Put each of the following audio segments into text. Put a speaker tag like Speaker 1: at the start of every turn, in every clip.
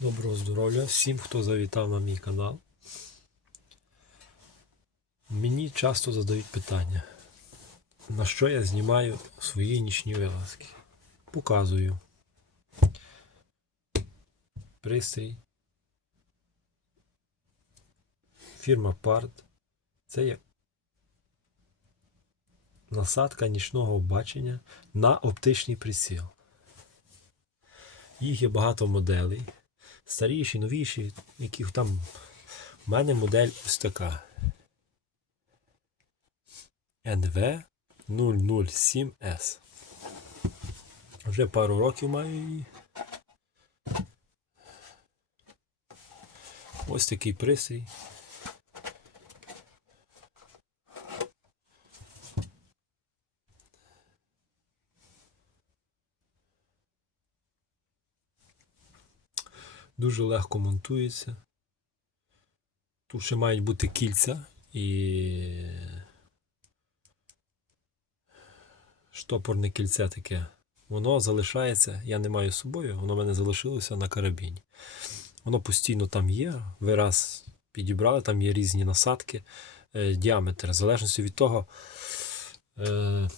Speaker 1: Доброго здоров'я всім, хто завітав на мій канал. Мені часто задають питання, на що я знімаю свої нічні вилазки. Показую. Пристрій. Фірма Part. Це є насадка нічного бачення на оптичний приціл. Їх є багато моделей старіші, новіші, яких там. У мене модель ось така. NV 007S. Вже пару років маю її. Ось такий пристрій. Дуже легко монтується. Тут ще мають бути кільця і штопорне кільце таке. Воно залишається, я не маю з собою, воно в мене залишилося на карабіні. Воно постійно там є. Ви раз підібрали, там є різні насадки, е, діаметр, в залежності від того, е,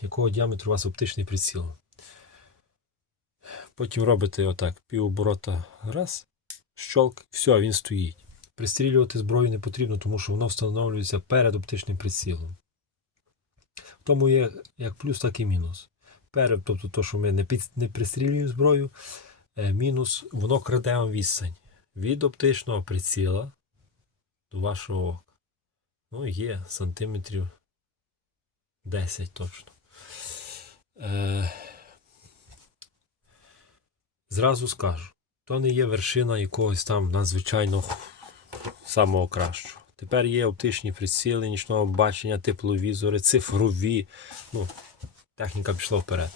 Speaker 1: якого діаметру у вас оптичний приціл. Потім робите отак, півоборота раз, щолк, все, він стоїть. Пристрілювати зброю не потрібно, тому що воно встановлюється перед оптичним прицілом. Тому є як плюс, так і мінус. Перед, тобто то, що ми не, під, не пристрілюємо зброю, е, мінус, воно краде вам відстань від оптичного приціла до вашого ока. Ну, є сантиметрів 10 точно. Е, Зразу скажу, то не є вершина якогось там надзвичайно самого кращого. Тепер є оптичні приціли нічного бачення, тепловізори, цифрові. Ну, техніка пішла вперед.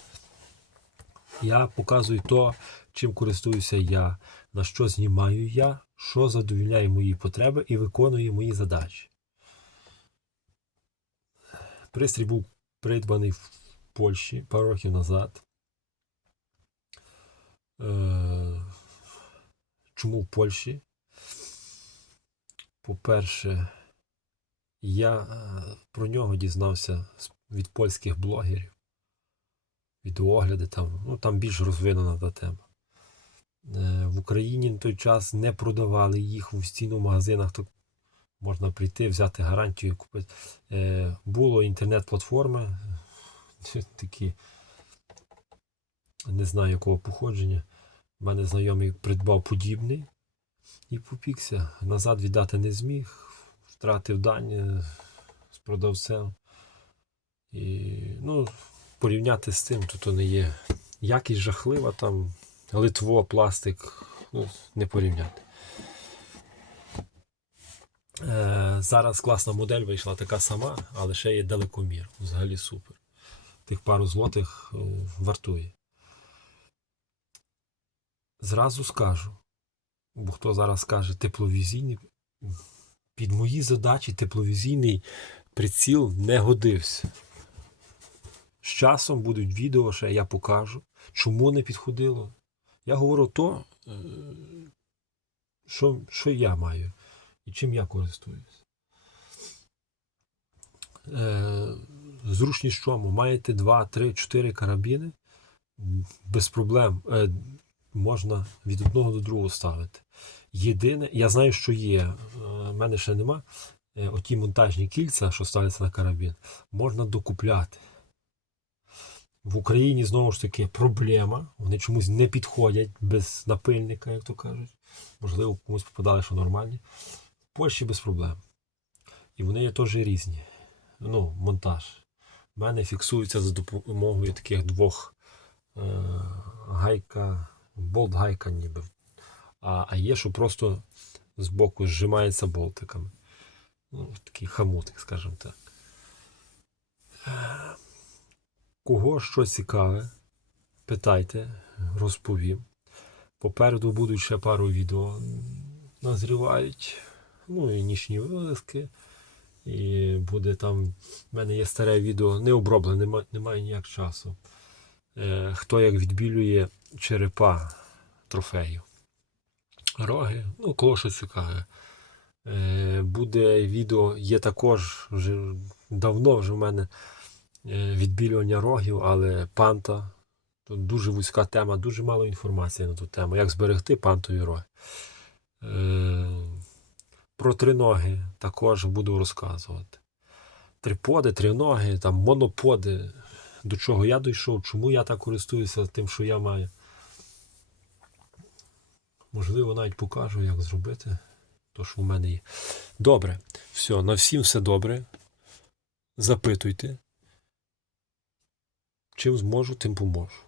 Speaker 1: Я показую то, чим користуюся я, на що знімаю я, що задовільняє мої потреби і виконує мої задачі. Пристрій був придбаний в Польщі пару років назад. Е, Чому в Польщі? По-перше, я е, про нього дізнався від польських блогерів, відеогляди там, ну там більш розвинена та тема. Е, В Україні на той час не продавали їх в стіну магазинах, то можна прийти, взяти гарантію і купити. Було інтернет-платформи, такі, не знаю якого походження. У мене знайомий придбав подібний і попікся. Назад віддати не зміг, втратив дані з продавцем. І, ну, порівняти з тим, то, то не є. Якість жахлива, там литво, пластик, ну, не порівняти. Е, зараз класна модель вийшла така сама, але ще є далекомір. Взагалі супер. Тих пару злотих е, вартує. Зразу скажу, бо хто зараз каже тепловізійний, під мої задачі тепловізійний приціл не годився. З часом будуть відео, ще я покажу, чому не підходило. Я говорю то, е, що, що я маю і чим я користуюсь. Е, Зручність чому? Маєте 2, 3, 4 карабіни, без проблем. Е, можна від одного до другого ставити. Єдине, я знаю, що є, в мене ще нема. е, Оті монтажні кільця, що ставляться на карабін, можна докупляти. В Україні знову ж таки проблема. Вони чомусь не підходять без напильника, як то кажуть. Можливо, комусь попадали, що нормальні. В Польщі без проблем. І вони є теж різні. Ну, монтаж. У мене фіксується за допомогою таких двох е, гайка болт-гайка ніби. А, а є, що просто збоку зжимається болтиками. Ну, такий хамутик, скажімо так. Кого що цікаве, питайте, розповім. Попереду будуть ще пару відео назрівають. Ну і нічні вилазки. І буде там. в мене є старе відео, не оброблене, немає, немає ніяк часу. Е, хто як відбілює черепа трофеїв. роги, ну, кого що цікаве. Е, Буде відео, є також вже давно вже в мене е, відбілювання рогів, але панта. Тут дуже вузька тема, дуже мало інформації на ту тему. Як зберегти пантові роги. Про триноги також буду розказувати. Триподи, триноги, там моноподи. До чого я дійшов, чому я так користуюся тим, що я маю. Можливо, навіть покажу, як зробити. То, що в мене є. Добре. Все, на всім все добре. Запитуйте. Чим зможу, тим поможу.